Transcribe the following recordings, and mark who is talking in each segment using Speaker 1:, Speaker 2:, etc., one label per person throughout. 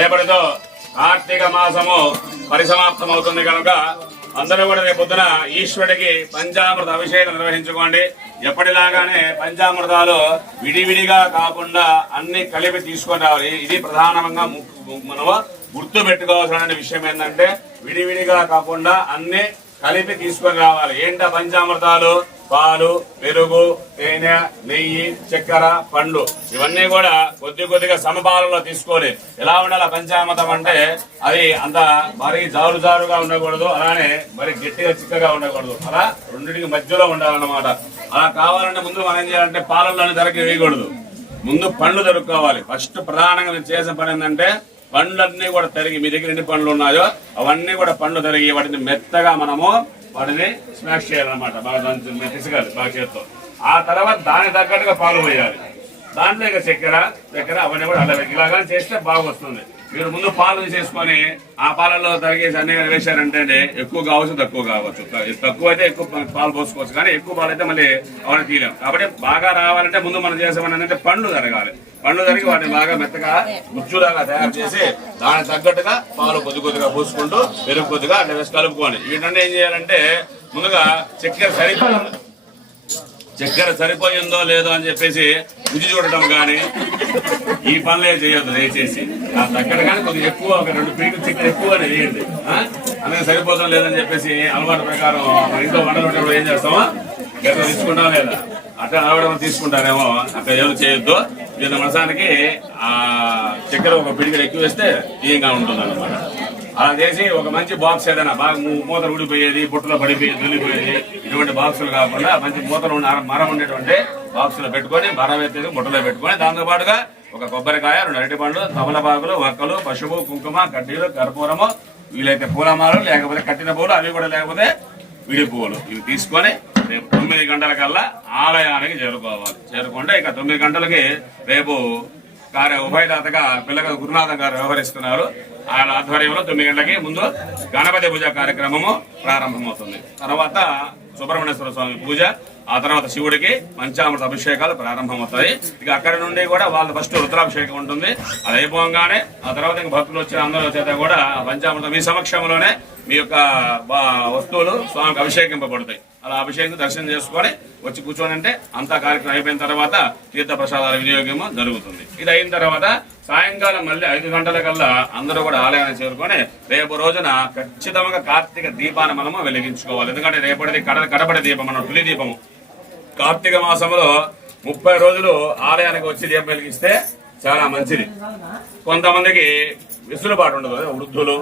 Speaker 1: రేపటితో కార్తీక మాసము పరిసమాప్తమవుతుంది కనుక అందరూ కూడా రేపు పొద్దున ఈశ్వరుడికి పంచామృత అభిషేకం నిర్వహించుకోండి. ఎప్పటిలాగానే పంచామృతాలు విడివిడిగా కాకుండా అన్ని కలిపి తీసుకొని రావాలి. ఇది ప్రధానంగా మనము గుర్తు పెట్టుకోవాల్సిన విషయం ఏంటంటే విడివిడిగా కాకుండా అన్ని కలిపి తీసుకొని రావాలి. ఏంట పంచామృతాలు? పాలు పెరుగు తేనె నెయ్యి చక్కెర పండ్లు. ఇవన్నీ కూడా కొద్ది కొద్దిగా సమపాలలో తీసుకోవాలి. ఎలా ఉండాలి పంచామతం అంటే అది అంత మరీ జారు జారుగా ఉండకూడదు అలానే మరి గట్టిగా చిక్కగా ఉండకూడదు. అలా రెండింటికి మధ్యలో ఉండాలన్నమాట. అలా కావాలంటే ముందు మనం ఏం చేయాలంటే పాలల్లోని ధరకి వేయకూడదు. ముందు పండ్లు దొరుకుకోవాలి. ఫస్ట్ ప్రధానంగా నేను చేసిన పని ఏంటంటే పండ్లన్నీ కూడా తరిగి మీ దగ్గర ఎన్ని పండ్లు ఉన్నాయో అవన్నీ కూడా పండ్లు తరిగి వాటిని మెత్తగా మనము వాటిని స్మాష్ చేయాలన్నమాట. బాగా దాన్ని పిసగాలి బాగా చేత్తో. ఆ తర్వాత దానికి తగ్గట్టుగా పాలు పోయాలి. దాంట్లో ఇంకా చక్కెర చక్కెర అవన్నీ కూడా అలా ఇలాగా చేస్తే బాగా వస్తుంది. మీరు ముందు పాలు చేసుకొని ఆ పాలలో తరిగేసి అన్ని వేశారంటే ఎక్కువ కావచ్చు తక్కువ కావచ్చు తక్కువ అయితే ఎక్కువ పాలు పోసుకోవచ్చు. కానీ ఎక్కువ పాలు అయితే మళ్ళీ అవన్నీ తీయలేము కాబట్టి బాగా రావాలంటే ముందు మనం చేసామని అంటే పండ్లు జరగాలి పండ్లు జరిగి వాటిని బాగా మెత్తగా ముచ్చులాగా తయారు చేసి దానికి తగ్గట్టుగా పాలు కొద్ది కొద్దిగా పోసుకుంటూ పెరుగు కొద్దిగా అట్లా వేసి కలుపుకోండి వీటన్నీ ఏం చేయాలంటే ముందుగా చక్కెర సరిపోయి చక్కెర సరిపోయిందో లేదో అని చెప్పేసి రుచి చూడటం కానీ ఈ పనులే చేయొద్దు దయచేసి. ఆ చక్కెర కానీ కొద్దిగా ఎక్కువ ఒక రెండు పీకులు చక్కెర ఎక్కువ వేయండి. ఆ? అందుకే సరిపోతాం లేదని చెప్పేసి అలవాటు ప్రకారం ఇంట్లో వంటలు ఉన్నప్పుడు ఏం చేస్తామో? గత తీసుకుంటాం లేదా? అట్లా అలవాటు తీసుకుంటారేమో అట్లా ఎవరు చేయొద్దు. వీళ్ళ మనసానికి ఆ చక్కెర ఒక పిడికలు ఎక్కువ వేస్తే తీయంగా ఉంటుంది అనమాట అలా చేసి ఒక మంచి బాక్స్ ఏదైనా బాగా మూతలు ఊడిపోయేది బుట్టలో పడిపోయేది వెళ్ళిపోయేది ఇటువంటి బాక్సులు కాకుండా మంచి మూతలు ఉన్న మరం ఉండేటువంటి బాక్సులో పెట్టుకొని మరం ఎత్తేసి బుట్టలో పెట్టుకొని దాంతో పాటుగా ఒక కొబ్బరికాయ రెండు అరటి పండ్లు తమలపాకులు వక్కలు పశువు కుంకుమ కడ్డీలు కర్పూరము వీలైతే పూలమాలు లేకపోతే కట్టిన పూలు అవి కూడా లేకపోతే విడి పువ్వులు ఇవి తీసుకొని రేపు తొమ్మిది గంటల కల్లా ఆలయానికి చేరుకోవాలి. చేరుకుంటే ఇక తొమ్మిది గంటలకి రేపు కార్య ఉభయదాతగా పిల్లగా గురునాథం గారు వ్యవహరిస్తున్నారు. ఆయన ఆధ్వర్యంలో తొమ్మిది గంటలకి ముందు గణపతి పూజ కార్యక్రమము ప్రారంభమవుతుంది. తర్వాత సుబ్రహ్మణ్యేశ్వర స్వామి పూజ ఆ తర్వాత శివుడికి పంచామృత అభిషేకాలు ప్రారంభమవుతాయి. ఇక అక్కడ నుండి కూడా వాళ్ళ ఫస్ట్ రుద్రాభిషేకం ఉంటుంది. అది అయిపోగానే ఆ తర్వాత ఇంక భక్తులు వచ్చిన అందరూ చేత కూడా ఆ మీ సమక్షంలోనే మీ యొక్క వస్తువులు స్వామికి అభిషేకింపబడతాయి. అలా అభిషేకం దర్శనం చేసుకొని వచ్చి కూర్చొని అంటే అంతా కార్యక్రమం అయిపోయిన తర్వాత తీర్థ ప్రసాదాల వినియోగము జరుగుతుంది. ఇది అయిన తర్వాత సాయంకాలం మళ్ళీ ఐదు గంటల కల్లా అందరూ కూడా ఆలయాన్ని చేరుకొని రేపు రోజున ఖచ్చితంగా కార్తీక దీపాన్ని మనము వెలిగించుకోవాలి. ఎందుకంటే రేపటిది కడ కడపడి దీపం మనం తొలి దీపము. కార్తీక మాసంలో ముప్పై రోజులు ఆలయానికి వచ్చి దీపం వెలిగిస్తే చాలా మంచిది. కొంతమందికి విసులుబాటు ఉండదు. వృద్ధులు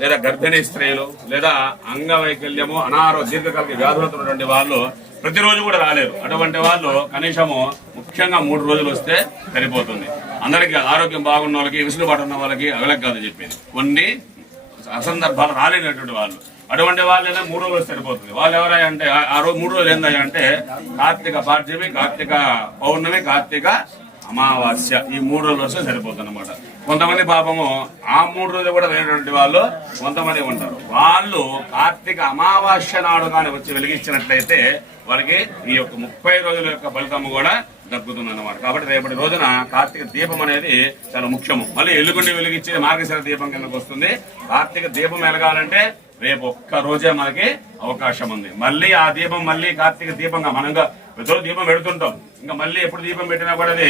Speaker 1: లేదా గర్భిణీ స్త్రీలు లేదా అంగవైకల్యము అనారోగ్య దీర్ఘకాలిక వ్యాధులతో ఉన్నటువంటి వాళ్ళు ప్రతిరోజు కూడా రాలేరు. అటువంటి వాళ్ళు కనీసము ముఖ్యంగా మూడు రోజులు వస్తే సరిపోతుంది. అందరికీ ఆరోగ్యం బాగున్న వాళ్ళకి విసులుబాటు ఉన్న వాళ్ళకి అవలకు కాదు చెప్పింది. కొన్ని అసందర్భాలు రాలేనటువంటి వాళ్ళు. అటువంటి వాళ్ళైనా మూడు రోజులు సరిపోతుంది. వాళ్ళు ఎవరై అంటే ఆ- రోజు మూడు రోజులు ఏందయ్యా అంటే కార్తీక పాడ్యమి కార్తీక పౌర్ణమి కార్తీక అమావాస్య ఈ మూడు రోజులు వస్తే సరిపోతుంది అనమాట కొంతమంది పాపము ఆ మూడు రోజులు కూడా లేనటువంటి వాళ్ళు కొంతమంది ఉంటారు. వాళ్ళు కార్తీక అమావాస్య నాడు కానీ వచ్చి వెలిగించినట్లయితే వాళ్ళకి ఈ యొక్క ముప్పై రోజుల యొక్క ఫలితము కూడా దక్కుతుంది అన్నమాట కాబట్టి రేపటి రోజున కార్తీక దీపం అనేది చాలా ముఖ్యము. మళ్ళీ ఎల్లుగుండి వెలిగించే మార్గశిర దీపం కిందకు వస్తుంది. కార్తీక దీపం వెలగాలంటే రేపు ఒక్క రోజే మనకి అవకాశం ఉంది. మళ్ళీ ఆ దీపం మళ్ళీ కార్తీక దీపంగా మనంగా ప్రతిరోజు దీపం పెడుతుంటాం. ఇంకా మళ్ళీ ఎప్పుడు దీపం పెట్టినా కూడా అది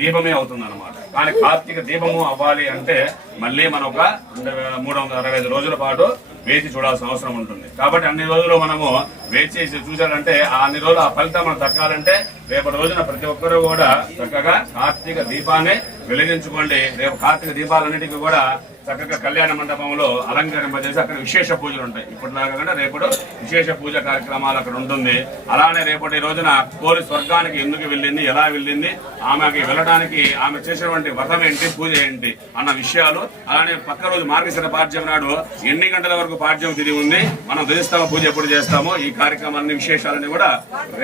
Speaker 1: దీపమే అవుతుంది అనమాట కానీ కార్తీక దీపము అవ్వాలి అంటే మళ్ళీ మనం ఒక రెండు వేల మూడు వందల అరవై ఐదు రోజుల పాటు వేచి చూడాల్సిన అవసరం ఉంటుంది. కాబట్టి అన్ని రోజులు మనము వేచి చూసాడంటే ఆ అన్ని రోజులు ఆ ఫలితం మనం దక్కాలంటే రేపటి రోజున ప్రతి ఒక్కరూ కూడా చక్కగా కార్తీక దీపాన్ని వెలిగించుకోండి. రేపు కార్తీక దీపాలన్నిటికీ కూడా చక్కగా కళ్యాణ మండపంలో అలంకరింపజేసి అక్కడ విశేష పూజలు ఉంటాయి. ఇప్పటిలాగా రేపటి విశేష పూజ కార్యక్రమాలు అక్కడ ఉంటుంది. అలానే రేపటి రోజున కోరి స్వర్గానికి ఎందుకు వెళ్ళింది ఎలా వెళ్ళింది ఆమెకి వెళ్ళడానికి ఆమె చేసినటువంటి వ్రతం ఏంటి పూజ ఏంటి అన్న విషయాలు. అలానే పక్క రోజు మార్గశిర పాఠ్యం నాడు ఎన్ని గంటల వరకు పాఠ్యం తిరిగి ఉంది మనం దిస్తామ పూజ ఎప్పుడు చేస్తామో ఈ కార్యక్రమాన్ని విశేషాలని కూడా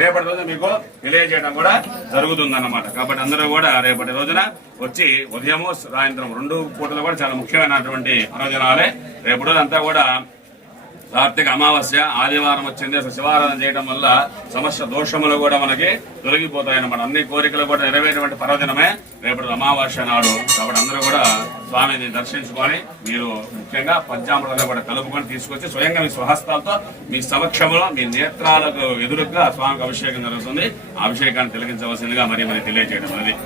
Speaker 1: రేపటి రోజు మీకు తెలియజేయడం కూడా జరుగుతుంది అన్నమాట కాబట్టి అందరూ కూడా రేపటి రోజున వచ్చి ఉదయము సాయంత్రం రెండు పూటలు కూడా చాలా ముఖ్యమైనటువంటి ప్రయోజనాలే రేపు రోజంతా అంతా కూడా కార్తీక అమావాస్య ఆదివారం వచ్చింది. అసలు శివారాధన చేయడం వల్ల సమస్య దోషములు కూడా మనకి తొలగిపోతాయన్నమాట. అన్ని కోరికలు కూడా నెరవేరేటువంటి పర్వదినమే రేపటి అమావాస్య నాడు. కాబట్టి అందరూ కూడా స్వామిని దర్శించుకొని మీరు ముఖ్యంగా పంచామృతంగా కూడా కలుపుకొని తీసుకొచ్చి స్వయంగా మీ స్వహస్తాలతో మీ సమక్షంలో మీ నేత్రాలకు ఎదురుగా స్వామికి అభిషేకం జరుగుతుంది. అభిషేకాన్ని తిలకించవలసిందిగా మరి మరి తెలియజేయడం అనేది